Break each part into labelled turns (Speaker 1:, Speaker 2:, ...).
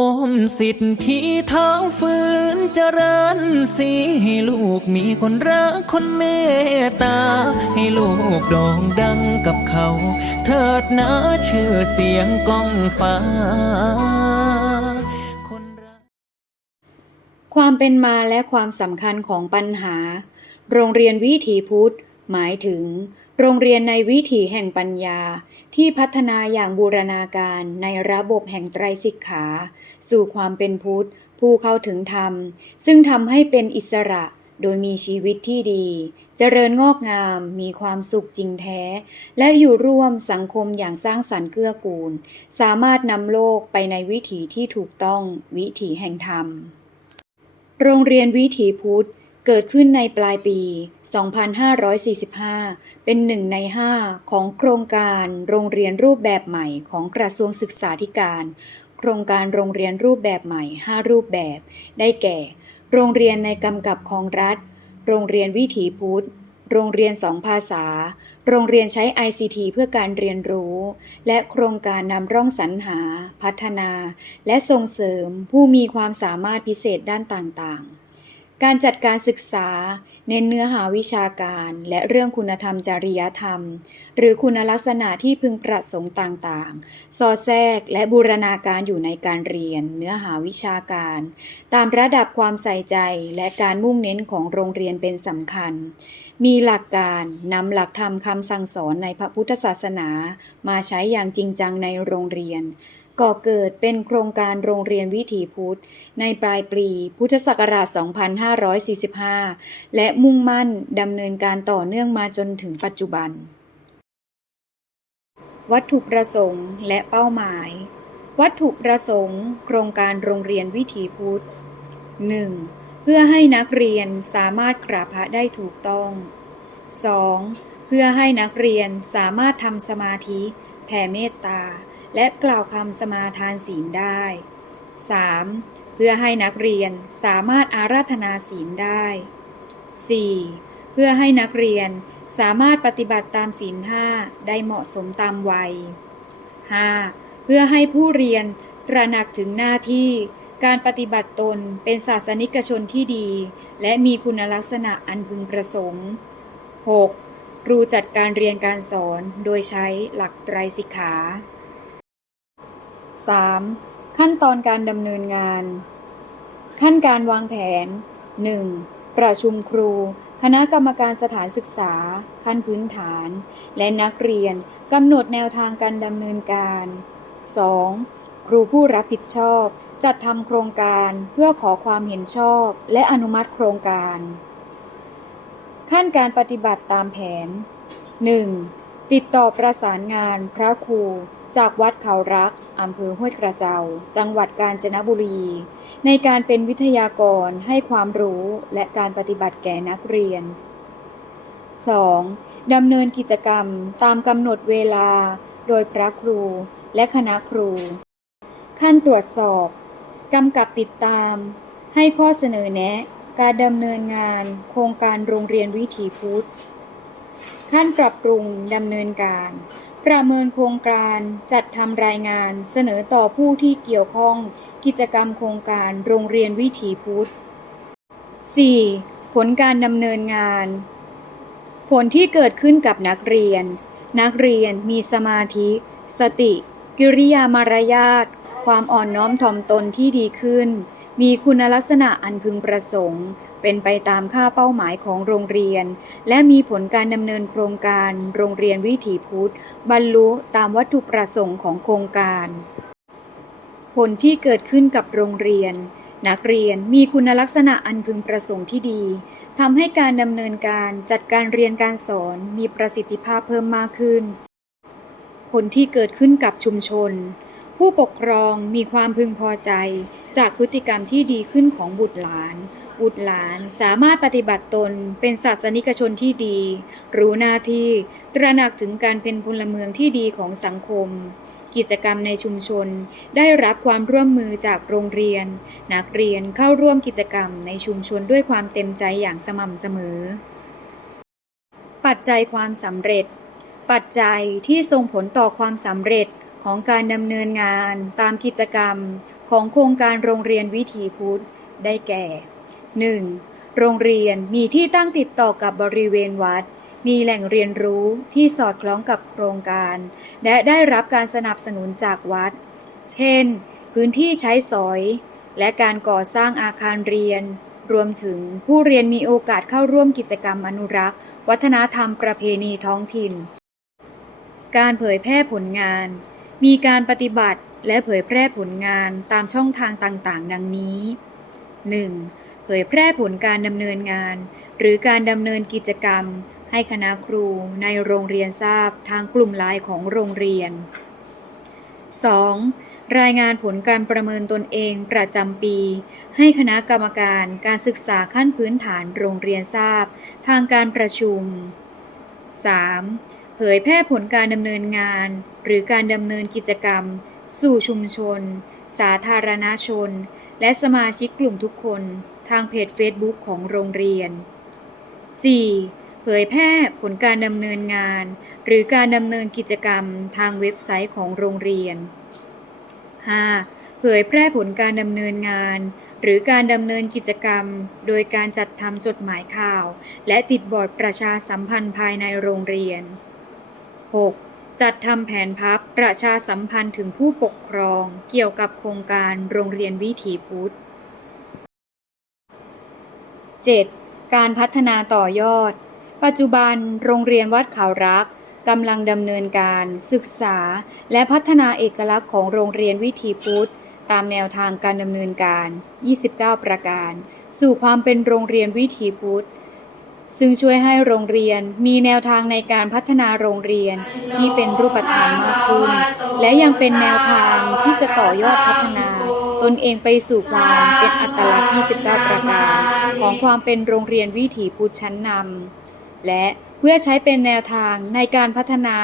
Speaker 1: อมสิทธิเท้าฟื้นเจริญสีให้ลูกมีคนรักคนเมตตา ให้ลูกโด่งดังกับเขา เถิดนะชื่อเสียงก้องฟ้า คนรัก
Speaker 2: ความเป็นมาและความสำคัญของปัญหา โรงเรียนวิถีพุทธ หมายถึง โรงเรียนในวิถีแห่งปัญญาที่พัฒนาอย่างบูรณาการในระบบแห่งไตรสิกขา สู่ความเป็นพุทธ ผู้เข้าถึงธรรม ซึ่งทำให้เป็นอิสระโดยมีชีวิตที่ดี เจริญงอกงาม มีความสุขจริงแท้ และอยู่ร่วมสังคมอย่างสร้างสรรค์เกื้อกูล สามารถนำโลกไปในวิถีที่ถูกต้องวิถีแห่งธรรม โรงเรียนวิถีพุทธ เกิดขึ้นในปลายปี 2545 เป็นหนึ่งในห้าของโครงการโรงเรียนรูปแบบใหม่ของกระทรวงศึกษาธิการ โครงการโรงเรียนรูปแบบใหม่ 5 รูปแบบ ได้แก่ โรงเรียนในกำกับของรัฐ โรงเรียนวิถีพุทธ โรงเรียนสองภาษา โรงเรียนใช้ ICT เพื่อการเรียนรู้ และโครงการนำร่องสรรหา พัฒนา และส่งเสริมผู้มีความสามารถพิเศษด้านต่างๆ การจัดการศึกษา เน้นเนื้อหาวิชาการ และเรื่องคุณธรรมจริยธรรม หรือคุณลักษณะที่พึงประสงค์ต่างๆ สอดแทรกและบูรณาการอยู่ในการเรียน เนื้อหาวิชาการ ตามระดับความใส่ใจและการมุ่งเน้นของโรงเรียนเป็นสำคัญ มีหลักการนำหลักธรรมคำสั่งสอนในพระพุทธศาสนา มาใช้อย่างจริงจังในโรงเรียน ก่อเกิดเป็นโครงการโรงเรียนวิถีพุทธ ในปลายปีพุทธศักราช 2545 และมุ่งมั่นดำเนินการต่อเนื่องมาจนถึงปัจจุบัน วัตถุประสงค์และเป้าหมาย วัตถุประสงค์ โครงการโรงเรียนวิถีพุทธ 1. เพื่อให้นักเรียนสามารถกราบพระได้ถูกต้อง 2. เพื่อให้นักเรียนสามารถทำสมาธิ แผ่เมตตา และกล่าวคำสมาทานศีลได้ 3. เพื่อให้นักเรียนสามารถอาราธนาศีลได้ 4. เพื่อให้นักเรียนสามารถปฏิบัติตามศีลห้าได้เหมาะสมตามวัย 5. เพื่อให้ผู้เรียนตระหนักถึงหน้าที่การปฏิบัติตนเป็นศาสนิกชนที่ดี และมีคุณลักษณะอันพึงประสงค์ 6. ครูจัดการเรียนการสอนโดยใช้หลักไตรสิกขา 3. ขั้นตอนการดำเนินงาน ขั้นการวางแผน 1. ประชุมครู คณะกรรมการสถานศึกษา ขั้นพื้นฐาน และนักเรียนกำหนดแนวทางการดำเนินการ 2. ครูผู้รับผิดชอบ จัดทำโครงการเพื่อขอความเห็นชอบ และอนุมัติโครงการ ขั้นการปฏิบัติตามแผน 1. ติดต่อประสานงานพระครู จากวัดเขารัก อำเภอห้วยกระเจา จังหวัดกาญจนบุรี ในการเป็นวิทยากรให้ความรู้และการปฏิบัติแก่นักเรียน 2. ดำเนินกิจกรรมตามกำหนดเวลา โดยพระครูและคณะครู ขั้นตรวจสอบกำกับติดตาม ให้ข้อเสนอแนะ การดำเนินงาน โครงการโรงเรียนวิถีพุทธ ขั้นปรับปรุงดำเนินการ ประเมินโครงการจัดทำรายงานเสนอต่อผู้ที่เกี่ยวข้อง กิจกรรมโครงการโรงเรียนวิถีพุทธ 4. ผลการดำเนินงาน ผลที่เกิดขึ้นกับนักเรียน นักเรียนมีสมาธิ สติ กิริยามารยาทความอ่อนน้อมถ่อมตนที่ดีขึ้น มีคุณลักษณะอันพึงประสงค์ เป็นไปตามค่าเป้าหมายของโรงเรียน และมีผลการดำเนินโครงการโรงเรียนวิถีพุทธ บรรลุตามวัตถุประสงค์ของโครงการ ผลที่เกิดขึ้นกับโรงเรียน นักเรียนมีคุณลักษณะอันพึงประสงค์ที่ดีทำให้การดำเนินการจัดการเรียนการสอนมีประสิทธิภาพเพิ่มมากขึ้น ผลที่เกิดขึ้นกับชุมชนผู้ปกครองมีความพึงพอใจจากพฤติกรรมที่ดีขึ้นของบุตรหลาน บุตรหลานสามารถปฏิบัติตนเป็นศาสนิกชนที่ดี รู้หน้าที่ตระหนักถึงการเป็นพลเมืองที่ดีของสังคม กิจกรรมในชุมชน ได้รับความร่วมมือจากโรงเรียน นักเรียนเข้าร่วมกิจกรรมในชุมชนด้วยความเต็มใจอย่างสม่ำเสมอ ปัจจัยความสำเร็จ ปัจจัยที่ส่งผลต่อความสำเร็จของการดำเนินงานตามกิจกรรมของโครงการโรงเรียนวิถีพุทธ ได้แก่ 1. โรงเรียนมีที่ตั้งติดต่อกับบริเวณวัด มีแหล่งเรียนรู้ที่สอดคล้องกับโครงการ และได้รับการสนับสนุนจากวัด เช่น พื้นที่ใช้สอย และการก่อสร้างอาคารเรียน รวมถึงผู้เรียนมีโอกาสเข้าร่วมกิจกรรมอนุรักษ์ วัฒนธรรมประเพณีท้องถิ่น การเผยแพร่ผลงาน มีการปฏิบัติและเผยแพร่ผลงานตามช่องทางต่างๆ ดังนี้ 1. เผยแพร่ผลการดำเนินงาน หรือการดำเนินกิจกรรม ให้คณะครูในโรงเรียนทราบทางกลุ่มไลน์ของโรงเรียน 2. รายงานผลการประเมินตนเองประจำปี ให้คณะกรรมการการศึกษาขั้นพื้นฐานโรงเรียนทราบ ทางการประชุม 3. เผยแพร่ผลการดำเนินงาน หรือการดำเนินกิจกรรม สู่ชุมชน สาธารณชน และสมาชิกกลุ่มทุกคน ทางเพจ Facebook ของโรงเรียน 4. เผยแพร่ผลการดำเนินงาน หรือการดำเนินกิจกรรมทางเว็บไซต์ของโรงเรียน 5. เผยแพร่ผลการดำเนินงาน หรือการดำเนินกิจกรรม โดยการจัดทำจดหมายข่าว และติดบอร์ดประชาสัมพันธ์ภายในโรงเรียน 6. จัดทำแผนพับประชาสัมพันธ์ถึงผู้ปกครองเกี่ยวกับโครงการโรงเรียนวิถีพุทธ 7. การพัฒนาต่อยอด ปัจจุบันโรงเรียนวัดเขารักกำลังดำเนินการศึกษา และพัฒนาเอกลักษณ์ของโรงเรียนวิถีพุทธ ตามแนวทางการดำเนินการ 29 ประการ สู่ความเป็นโรงเรียนวิถีพุทธ ซึ่งช่วยให้โรงเรียนมีแนวทางในการพัฒนาโรงเรียนที่เป็นรูปธรรมมากขึ้น และยังเป็นแนวทางที่จะต่อยอดพัฒนา ตนเองไปสู่ความเป็นอัตลักษณ์ 29 ประการ ของความเป็นโรงเรียนวิถีพุทธชั้นนำและเพื่อใช้เป็นแนวทางในการพัฒนา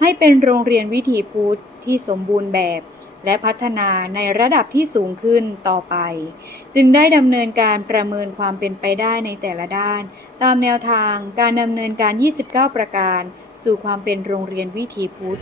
Speaker 2: ให้เป็นโรงเรียนวิถีพุทธที่สมบูรณ์แบบ และพัฒนาในระดับที่สูงขึ้นต่อไป จึงได้ดำเนินการประเมินความเป็นไปได้ในแต่ละด้าน ตามแนวทางการดำเนินการ 29 ประการ สู่ความเป็นโรงเรียนวิถีพุทธ